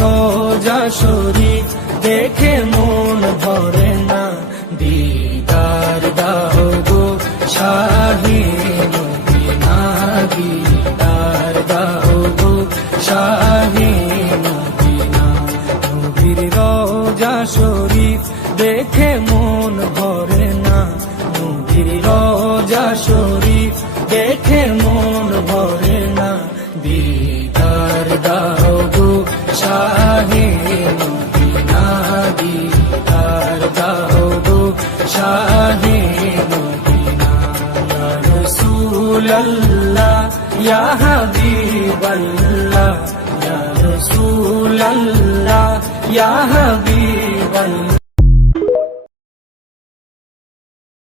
রোজা শরীফ দেখে মন ভরে না, দিদার দাও গো শাহে মদিনা, দিদার দাও গো শাহে মদিনা। নবীর রোজা শরীফ দেখে মন ভরে না, নবীর রোজা শরীফ দেখে মন ভরে না, দিদার দাও গো শাহে মদিনা, দিদার দাও গো শাহে মদিনা। ইয়া রাসূলাল্লাহ ইয়া হাবিবাল্লাহ, ইয়া রাসূলাল্লাহ ইয়া হাবিবাল্লাহ।